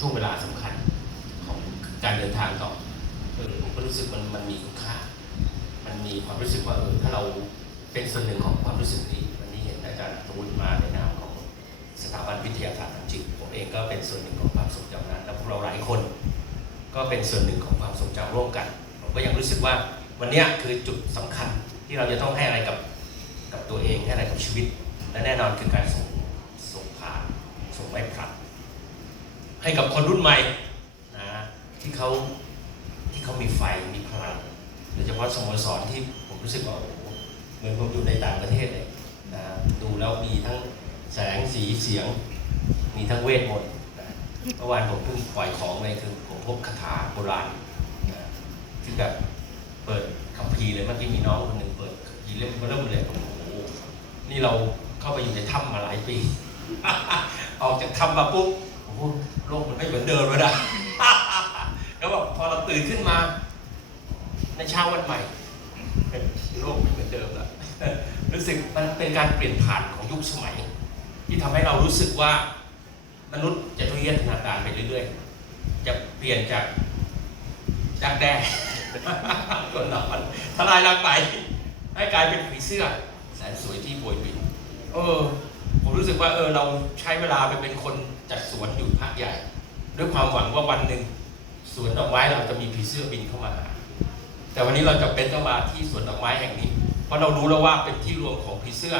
ช่วงเวลาสำคัญของการเดินทางต่อเออผมก็รู้สึกมันมันมีคุณค่า มันมีความรู้สึกว่าเออถ้าเราเป็นส่วนหนึ่งของความรู้สึกนี้วันนี้เห็นอาจารย์อัธวุฒิมาในนามของสถาบันวิทยาศาสตร์ทางจิตผมเองก็เป็นส่วนหนึ่งของความทรงจำนั้น และพวกเราหลายคน ก็เป็นส่วนหนึ่งของความทรงจำร่วมกันผมก็ยังรู้สึกว่าวันนี้คือจุดสำคัญที่เราจะต้องให้อะไรกับกับตัวเองให้อะไรกับชีวิต และแน่นอนคือการส่งส่งผ่านส่งไม้ผลัด ให้กับคนรุ่นใหม่นะที่เขาที่เขามีไฟมีพลังโดยเฉพาะสโมสรที่ผมรู้สึกว่าโอ้โหเหมือนผมอยู่ในต่างประเทศเลยนะดูแล้วมีทั้งแสงสีเสียง มีทั้งเวทมนต์นะเมื่อวานผมเพิ่งปล่อยของเลยคือผมพบคาถาโบราณนะที่แบบเปิดคัมภีร์เลยเมื่อกี้มีน้องคนหนึ่งเปิดคัมภีร์เล่มเริ่มเลยโอ้โหนี่เราเข้าไปอยู่ในถ้ำมาหลายปี ออกจากถ้ำมาปุ๊บ โอ้โลกมันไม่เหมือนเดิมแล้วนะแล้วบอกพอเราตื่นขึ้นมา ในเช้าวันใหม่โลกไม่เหมือนเดิมแล้วรู้สึกมันเป็นการเปลี่ยนผ่านของยุคสมัย ที่ทำให้เรารู้สึกว่ามนุษย์จะทุเรียนธนาการไปเรื่อยๆ จะเปลี่ยนจากดักแด้ก่อนนอนทลายรังไปให้กลายเป็นผีเสื้อแสนสวยที่โบยบินเออ รู้สึกว่าเออเราใช้เวลาไปเป็นคนจัดสวนอยู่พักใหญ่ ด้วยความหวังว่าวันหนึ่งสวนดอกไม้เราจะมีผีเสื้อบินเข้ามาหาแต่วันนี้เราจะเป็นต้องมาที่สวนดอกไม้แห่งนี้ เพราะเรารู้แล้วว่าเป็นที่รวมของผีเสื้อ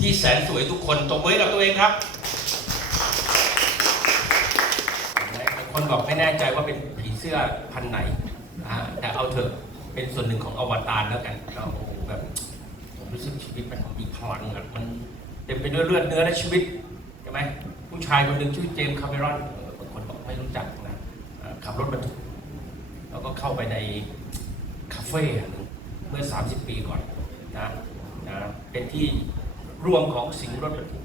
ที่แสนสวยทุกคนตบมือกับตัวเองครับคนบอกไม่แน่ใจว่าเป็นผีเสื้อพันไหนอ่าแต่เอาเถอะเป็นส่วนหนึ่งของอวตารแล้วกันเราโอ้โหแบบผมรู้สึกชีวิตมันมีพลังอะมัน เต็มไปด้วยเลือดเนื้อและชีวิตใช่ไหมผู้ชายคนหนึ่งชื่อเจมส์คาเมรอนบางคนบอกไม่รู้จักนะขับรถบรรทุกแล้วก็เข้าไปในคาเฟ่แห่งหนึ่งเมื่อ 30 ปีก่อนนะนะเป็นที่รวมของสิ่งรถบรรทุก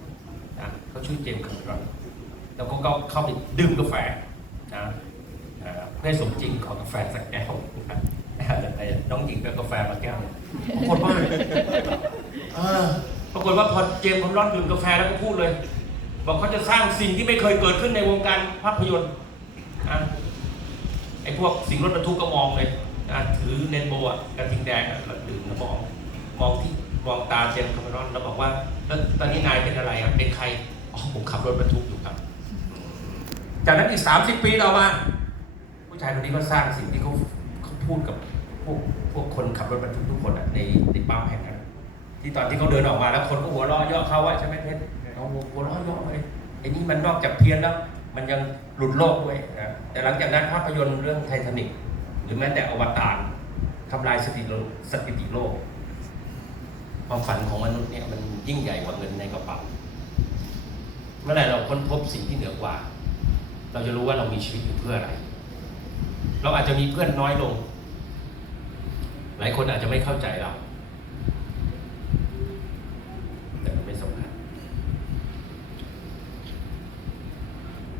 นะเขาชื่อเจมส์คาเมรอนแล้วก็เข้าไปดื่มกาแฟนะเพื่อสมจริงของกาแฟสักแก้วนะครับน้องหญิงก็กาแฟมาแก้วหนึ่งปรา ปรากฏว่าพอเจมส์คาเมรอนดื่มกาแฟแล้วก็พูดเลย บอกเขาจะสร้างสิ่งที่ไม่เคยเกิดขึ้นในวงการภาพยนตร์นะไอ้พวกสิ่งรถบรรทุกก็มองเลยนะถือเนนโบอะกระทิงแดงอะแล้วดื่มแล้วมองมองที่มองตาเจมส์คาเมรอนแล้วบอกว่าแล้วตอนนี้นายเป็นอะไรครับเป็นใครอ๋อผมขับรถบรรทุกอยู่ครับ จากนั้นอีกสามสิบปีต่อมา ผู้ชายคนนี้ก็สร้างสิ่งที่เขาเขาพูดกับพวกพวกคนขับรถบรรทุกทุกคนอะในในปั๊มแห่งนั้น ที่ตอนที่เขาเดินออกมาแล้วคนก็หัวเราะเย่อเขาอะใช่ไหมเพชรเขาหัวเราะเย่อเลยไอ้นี่มันนอกจากเพี้ยนแล้ว มันยังหลุดโลกด้วยนะแต่หลังจากนั้นภาพยนตร์เรื่องไททานิกหรือแม้แต่อวตารทำลายสถิติโลกสถิติโลก ความฝันของมนุษย์เนี่ยมันยิ่งใหญ่กว่าเงินในกระเป๋าเมื่อไหร่เราค้นพบสิ่งที่เหนือกว่า เราจะรู้ว่าเรามีชีวิตอยู่เพื่ออะไร เราอาจจะมีเพื่อนน้อยลง หลายคนอาจจะไม่เข้าใจเรา แต่มันไม่สำคัญ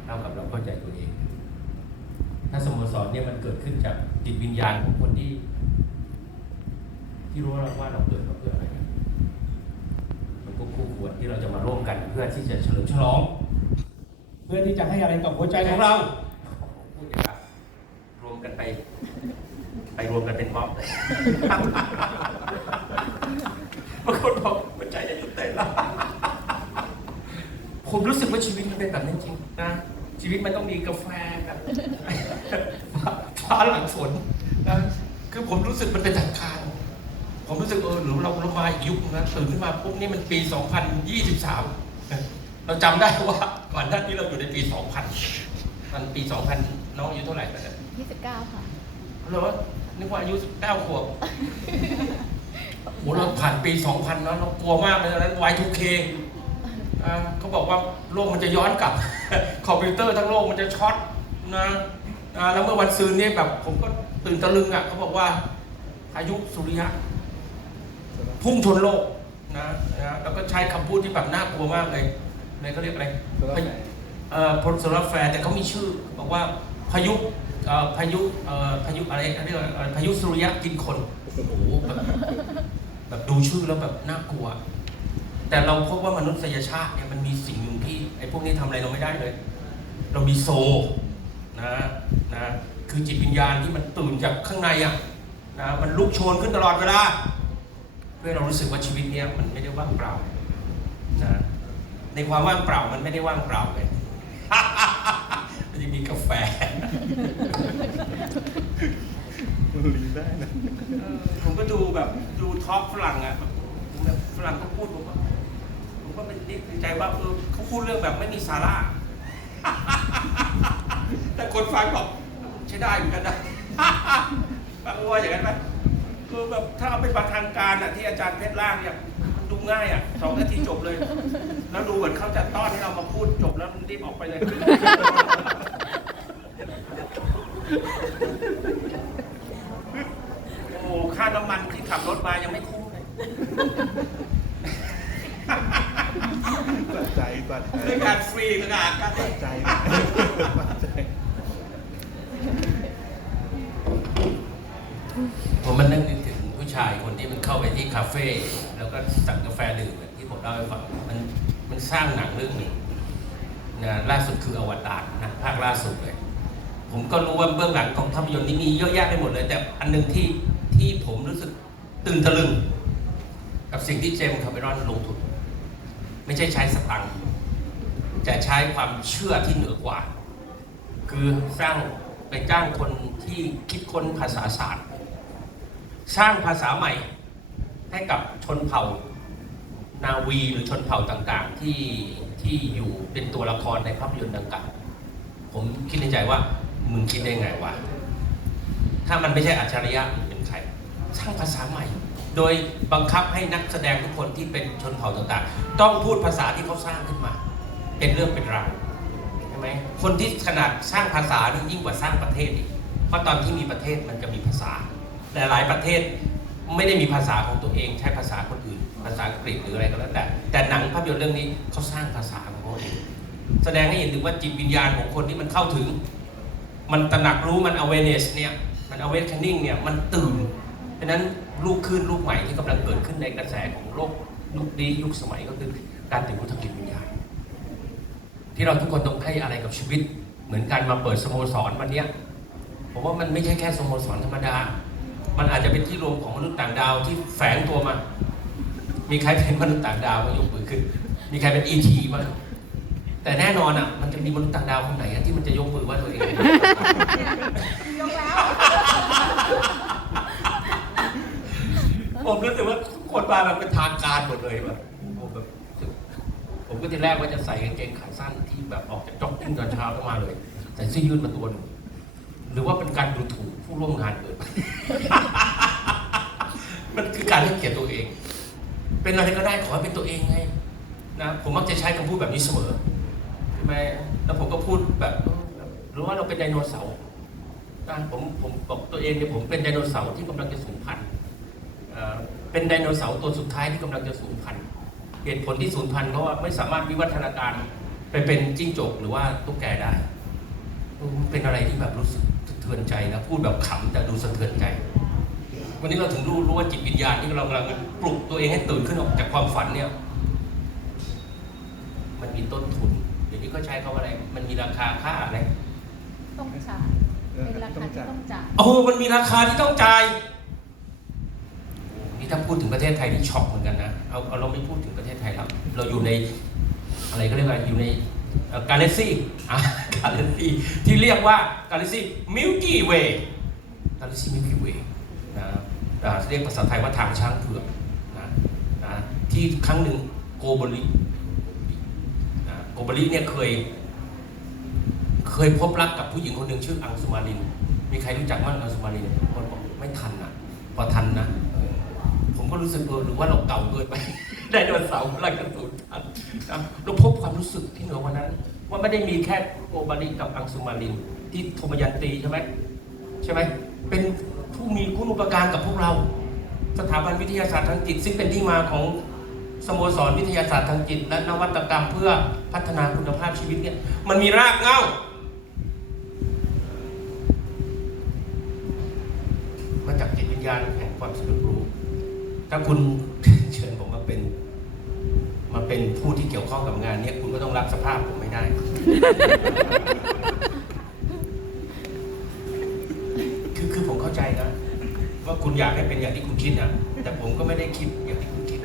เท่ากับเราเข้าใจตัวเอง ถ้าสโมสรเนี่ยมันเกิดขึ้น จิตวิญญาณของคนที่ ที่รู้แล้วว่าเราเกิดมาเพื่ออะไรกันมันก็คู่ควรที่เราจะมาร่วมกันเพื่อที่จะเฉลิมฉลอง เพื่อที่จะให้อะไรกับหัวใจของเราพูดอย่างรรวมกันไป ไปรวมกันเป็นม็อบเลยบางคนบอกหัวใจจะหยุดเต้นแล้วผมรู้สึกว่าชีวิตมันเป็นแบบนั้นจริงนะชีวิตมันต้องมีกาแฟกับ หลังฝนนะคือผมรู้สึกมันเป็นทางการผมรู้สึกเออหรือเราเรามาอีกยุคนึงนะตื่นขึ้นมาปุ๊บนี่มันปี 2023นะเราจำได้ว่าก่อนหน้านี้เราอยู่ในปี 2000มันปี 2000 น้องอายุเท่าไหร่กันเนี่ย29 ค่ะเราว่านึกว่าอายุ9ขวบโหเราผ่านปี 2000เนอะเรากลัวมากเลยตอนนั้น Y2K อ่าเขาบอกว่าโลกมันจะย้อนกลับ คอมพิวเตอร์ทั้งโลกมันจะช็อตนะอ่า แล้วเมื่อวันซืนเนี่ยแบบผมก็ตื่นตะลึงอะเขาบอกว่าพายุสุริยะพุ่งชนโลกนะนะแล้วก็ใช้คำพูดที่แบบน่ากลัวมากเลยในเขาเรียกอะไรพายุเอ่อพลสรแฟร์แต่เขามีชื่อ บอกว่าพายุเอ่อพายุเอ่อพายุอะไรเขาเรียกว่าเอ่อพายุสุริยะกินคนโอ้โหแบบแบบดูชื่อแล้วแบบน่ากลัว แต่เราพบว่ามนุษยชาติเนี่ยมันมีสิ่งหนึ่งที่ไอ้พวกนี้ทำอะไรเราไม่ได้เลย เรามีโซลนะ นะคือจิตวิญญาณที่มันตื่นจากข้างในอะนะมันลุกโชนขึ้นตลอดเวลาเพื่อให้เรารู้สึกว่าชีวิตเนี้ยมันไม่ได้ว่างเปล่านะในความว่างเปล่ามันไม่ได้ว่างเปล่าเลยมันจะมีกาแฟลีได้นะเออผมก็ดูแบบดูท็อปฝรั่งอะแบบฝรั่งก็พูดผมว่าผมก็เป็นดีใจว่าเออเขาพูดเรื่องแบบไม่มีสาระ แต่คนฟังบอกใช้ได้เหมือนกันนะฟังว่าอย่างนั้นไหมคือแบบถ้าเอาเป็นประทางการอะที่อาจารย์เพชรล่างเนี่ยมันดูง่ายอะสองนาทีจบเลย แล้วดูเหมือนเขาจะต้อนให้เรามาพูดจบแล้วรีบออกไปเลย โอ้โหค่าน้ำมันที่ขับรถมายังไม่คุ้มเลยสะใจสะใจด้วยการฟรีขนาดการสะใจนะสะใจ ผมมันนึกถึงผู้ชายคนที่มันเข้าไปที่คาเฟ่แล้วก็สั่งกาแฟดื่มที่ผมเล่าให้ฟังมันมันสร้างหนังเรื่องหนึ่งนะล่าสุดคืออวตารนะภาคล่าสุดเลย ผมก็รู้ว่าเบื้องหลังของภาพยนตร์นี้มีเยอะแยะไปหมดเลย แต่อันหนึ่งที่ที่ผมรู้สึกตื่นตะลึง กับสิ่งที่เจมส์คาเมรอนลงทุน ไม่ใช่ใช้สตังค์แต่ใช้ความเชื่อที่เหนือกว่า คือสร้างไปจ้างคนที่คิดค้นภาษาศาสตร์ สร้างภาษาใหม่ ให้กับชนเผ่านาวีหรือชนเผ่าต่างๆ ที่ที่อยู่เป็นตัวละครในภาพยนตร์ดังกล่าวผมคิดในใจว่า มึงคิดได้ไงวะ ถ้ามันไม่ใช่อัจฉริยะมันเป็นใคร สร้างภาษาใหม่ โดยบังคับให้นักแสดงทุกคนที่เป็นชนเผ่าต่างๆ ต้องพูดภาษาที่เขาสร้างขึ้นมา เป็นเรื่องเป็นราวใช่ไหมคนที่ขนาดสร้างภาษานี่ยิ่งกว่าสร้างประเทศอีกเพราะตอนที่มีประเทศมันจะมีภาษาแต่หลายประเทศ ไม่ได้มีภาษาของตัวเองใช้ภาษาคนอื่น ภาษาอังกฤษหรืออะไรก็แล้วแต่ แต่หนังภาพยนตร์เรื่องนี้เขาสร้างภาษาของเขาเองแสดงให้เห็นถึงว่าจิตวิญญาณของคนที่มันเข้าถึง มันตระหนักรู้มัน awareness เนี่ยมัน awakening เนี่ยมันตื่น เพราะนั้นลูกคลื่นลูกใหม่ที่กำลังเกิดขึ้นในกระแสของโลกยุคนี้ยุคสมัยก็คือการตื่นรู้ทางจิตวิญญาณที่เราทุกคนต้องให้อะไรกับชีวิต เหมือนการมาเปิดสโมสรวันนี้ผมว่ามันไม่ใช่แค่สโมสรธรรมดา มันอาจจะเป็นที่รวมของมนุษย์ต่างดาวที่แฝงตัวมา มีใครเป็นมนุษย์ต่างดาวมายกมือขึ้น มีใครเป็น ET มางแต่แน่นอนอะ มันจะมีมนุษย์ต่างดาวคนไหนอะที่มันจะยกมือว่าตัวเองเป็นยกแล้วผมรู้สึกว่าทุกคนมาแบบเป็นทางการหมดเลยแบบผมแบบผมก็ทีแรกว่าจะใส่กางเกงขาสั้นที่แบบออกจากจ็อกกิ้งตอนเช้าแล้วมาเลย ใส่เสื้อยืดมาตัวหนึ่งหรือว่าเป็นการดูถูกผู้ร่วมงานเกินไปมันคือ การให้เกียรติตัวเอง เป็นอะไรก็ได้ขอให้เป็นตัวเองไงนะผมมักจะใช้คำพูดแบบนี้เสมอใช่ไหมแล้วผมก็พูดแบบหรือว่าเราเป็นไดโนเสาร์นะผมผมบอกตัวเองเนี่ยผมเป็นไดโนเสาร์ที่กำลังจะสูญพันธุ์เป็นไดโนเสาร์ตัวสุดท้ายที่กำลังจะสูญพันธุ์เหตุผลที่สูญพันธุ์เพราะว่าไม่สามารถวิวัฒนาการไปเป็นจิ้งจกหรือว่าตุ๊กแกได้เป็นอะไรที่แบบรู้สึกสะเทือนใจนะพูดแบบขำแต่ดูสะเทือนใจ วันนี้เราถึงรู้รู้ว่าจิตวิญญาณที่เรากำลังปลุกตัวเองให้ตื่นขึ้นออกจากความฝันเนี่ย มันมีต้นทุนเดี๋ยวนี้ก็ใช้คำว่าอะไร มันมีราคาค่าอะไรต้องจ่ายเป็นราคาที่ต้องจ่ายโอ้โหมันมีราคาที่ต้องจ่ายนี่ถ้าพูดถึงประเทศไทยนี่ช็อกเหมือนกันนะเอาเอาเราไม่พูดถึงประเทศไทยแล้วเราอยู่ในอะไรก็เรียกว่าอยู่ในกาแล็กซี่อะกาแล็กซี่ที่เรียกว่ากาแล็กซี่มิลกี้เวย์กาแล็กซี่มิลกี้เวย์นะอ่า เรียกภาษาไทยว่าทางช้างเผือกนะนะที่ครั้งหนึ่งโกโบรินะโกโบริเนี่ยเคย เคยพบรักกับผู้หญิงคนหนึ่งชื่ออังสุมาริน มีใครรู้จักมั้งอังสุมารินคนบอกไม่ทันนะพอทันนะ ผมก็รู้สึกเออหรือว่าเราเก่าเกินไป ได้โดนเสาร์กำลังจะสูญพันธุ์นะเราพบความรู้สึกที่เหนือว่านั้น ว่าไม่ได้มีแค่โอบาริกับอังสุมาริน ที่โทมยันตีใช่ไหมใช่ไหม เป็นผู้มีคุณอุปการกับพวกเรา สถาบันวิทยาศาสตร์ทางจิต ซึ่งเป็นที่มาของสโมสรวิทยาศาสตร์ทางจิต และนวัตกรรมเพื่อพัฒนาคุณภาพชีวิตเนี่ยมันมีรากเหง้า มาจากจิตวิญญาณแห่งความสำนึกรู้ถ้าคุณเชิญผมมาเป็นมาเป็นผู้ที่เกี่ยวข้องกับงานเนี้ยคุณก็ต้องรับสภาพผมไม่ได้ อยากให้เป็นอย่างที่คุณคิดนะแต่ผมก็ไม่ได้คิดอย่างที่คุณคิด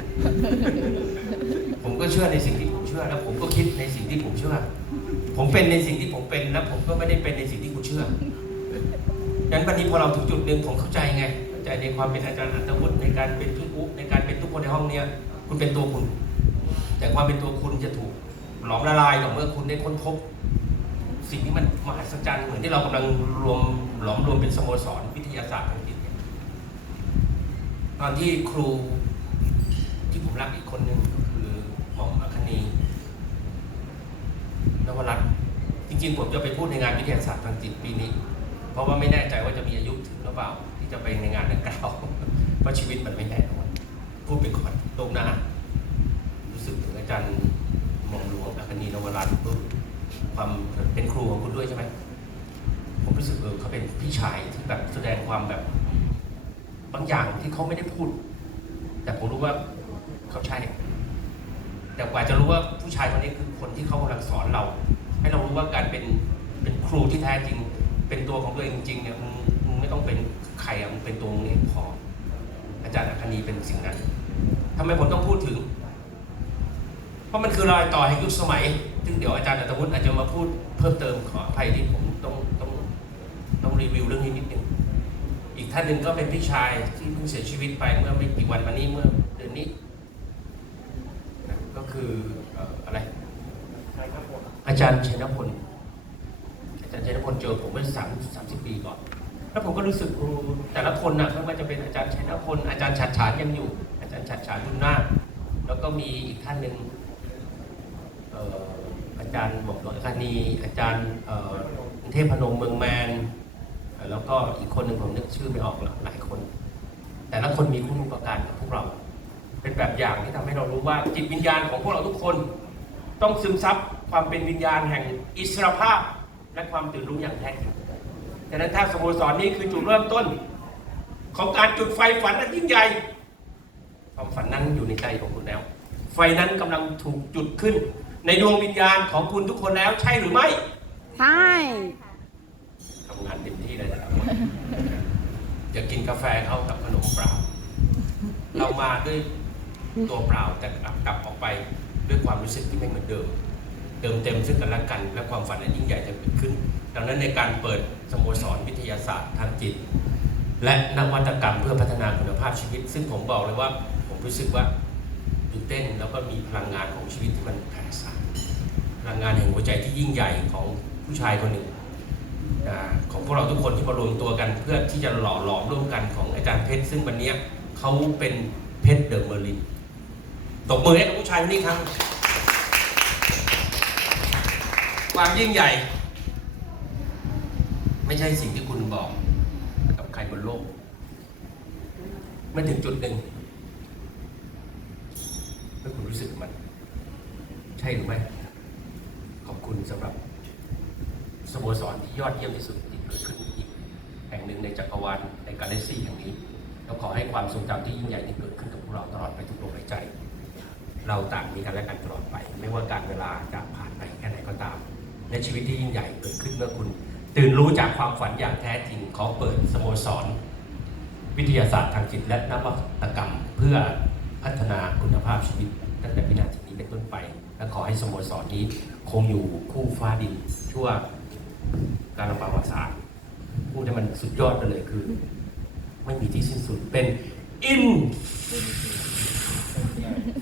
ผมก็เชื่อในสิ่งที่ผมเชื่อ แล้วผมก็คิดในสิ่งที่ผมเชื่อ ผมเป็นในสิ่งที่ผมเป็นแล้วผมก็ไม่ได้เป็นในสิ่งที่คุณเชื่อดังนั้นวันนี้พอเราถึงจุดหนึ่งผมเข้าใจไงเข้าใจในความเป็นอาจารย์อัตวุฒิในการเป็นพี่อุ๊บในการเป็นทุกคนในห้องเนี้ยคุณเป็นตัวคุณ แต่ความเป็นตัวคุณจะถูกหลอมละลายต่อเมื่อคุณได้ค้นพบสิ่งที่มันมหัศจรรย์เหมือนที่เรากำลังรวมหลอมรวมเป็นสโมสรวิทยาศาสตร์ ตอนที่ครูที่ผมรักอีกคนหนึ่งก็คือหมอมอัคนีนวรัตน์จริงๆ ผมจะไปพูดในงานวิทยาศาสตร์ทางจิตปีนี้ เพราะว่าไม่แน่ใจว่าจะมีอายุถึงหรือเปล่า ที่จะไปในงานดังกล่าวเพราะชีวิตมันไม่แน่นอนพูดไปก่อนตรงหน้า รู้สึกถึงอาจารย์หม่อมหลวงอัคนีนวรัตน์ความเป็นครูของคุณด้วยใช่ไหมผมรู้สึกเออเขาเป็นพี่ชายที่แบบแสดงความแบบ บางอย่างที่เขาไม่ได้พูด แต่ผมรู้ว่าเขาใช่ แต่กว่าจะรู้ว่าผู้ชายคนนี้คือคนที่เขากำลังสอนเรา ให้เรารู้ว่าการเป็นเป็นครูที่แท้จริง เป็นตัวของตัวเองจริงเนี่ยมึงมึงไม่ต้องเป็นใครอะมึงเป็นตัวมึงเองพออาจารย์อัคนีเป็นสิ่งนั้นทำไมผมต้องพูดถึง เพราะมันคือรอยต่อแห่งยุคสมัย ซึ่งเดี๋ยวอาจารย์อัตวุฒิอาจจะมาพูดเพิ่มเติมขออภัยที่ผมต้องต้องต้องรีวิวเรื่องนี้นิดนึง ท่านหนึ่งก็เป็นพี่ชายที่เพิ่งเสียชีวิตไปเมื่อไม่กี่วันมานี้เมื่อเดือนนี้นะก็คือเอ่ออะไร อาจารย์ชัยนพลอาจารย์ชัยนพลเจอผมเมื่อสามสามสิบปีก่อน แล้วผมก็รู้สึกโอ้แต่ละคนนะไม่ว่าจะเป็นอาจารย์ชัยนพลอาจารย์ฉัดฉานยังอยู่ อาจารย์ฉัดฉานบุญนาคแล้วก็มีอีกท่านหนึ่งเอ่ออาจารย์หมอกหลวงคณีอาจารย์เอ่อเทพพนมเมืองแมน แล้วก็อีกคนหนึ่งผมนึกชื่อไม่ออกหลายคน แต่ละคนมีคุณอุปการกับพวกเรา เป็นแบบอย่างที่ทำให้เรารู้ว่าจิตวิญญาณของพวกเราทุกคน ต้องซึมซับความเป็นวิญญาณแห่งอิสรภาพ และความตื่นรู้อย่างแท้จริงดังนั้นถ้าสโมสรนี้คือจุดเริ่มต้น ของการจุดไฟฝันอันยิ่งใหญ่ความฝันนั้นอยู่ในใจของคุณแล้ว ไฟนั้นกำลังถูกจุดขึ้น ในดวงวิญญาณของคุณทุกคนแล้วใช่หรือไม่ ใช่ ทำงานเต็มที่เลยนะครับ อย่ากินกาแฟเข้ากับขนมเปล่า เรามาด้วยตัวเปล่าแต่กลับออกไปด้วยความรู้สึกที่ไม่เหมือนเดิม เติมเต็มซึ่งกันและกัน และความฝันอันยิ่งใหญ่จะเกิดขึ้น ดังนั้นในการเปิดสโมสรวิทยาศาสตร์ทางจิต และนวัตกรรมเพื่อพัฒนาคุณภาพชีวิต ซึ่งผมบอกเลยว่าผมรู้สึกว่าตื่นเต้นแล้วก็มีพลังงานของชีวิตที่มันแผ่ซ่านพลังงานแห่งหัวใจที่ยิ่งใหญ่ของผู้ชายคนหนึ่ง ของพวกเราทุกคนที่มารวมตัวกัน เพื่อที่จะหล่อหลอมร่วมกันของอาจารย์เพชรซึ่งวันนี้เขาเป็นเพชรเดอะเมอร์ลินตบมือให้กับผู้ชายคนนี้ครับความยิ่งใหญ่ ไม่ใช่สิ่งที่คุณบอกกับใครบนโลกมื่ถึงจุดหนึ่งเมื่อคุณรู้สึกกับมัน ใช่หรือไม่ขอบคุณสำหรับ สโมสรที่ยอดเยี่ยมที่สุดที่เกิดขึ้นอีกแห่งหนึ่งในจักรวาลในกาแล็กซี่แห่งนี้เราขอให้ความทรงจำที่ยิ่งใหญ่ที่เกิดขึ้นกับพวกเราตลอดไปทุกลมหายใจ เราต่างมีกันและกันตลอดไป ไม่ว่าการเวลาจะผ่านไปแค่ไหนก็ตามในชีวิตที่ยิ่งใหญ่เกิดขึ้นเมื่อคุณ ตื่นรู้จากความฝันอย่างแท้จริงขอเปิดสโมสร วิทยาศาสตร์ทางจิตและนวัตกรรม เพื่อพัฒนาคุณภาพชีวิต ตั้งแต่วินาทีนี้เป็นต้นไป และขอให้สโมสรนี้คงอยู่คู่ฟ้าดินชั่ว การระบาดวาสาสตร์พูดให้มันสุดยอดไปเลยคือ ไม่มีที่สิ้นสุดเป็นอิน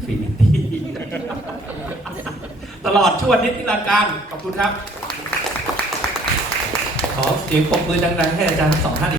ฟินิตี้ตลอดชั่วนิดนิรันดร์การขอบคุณครับ ขอเสียงปรบมือดังๆ ให้อาจารย์ทั้งสองท่าน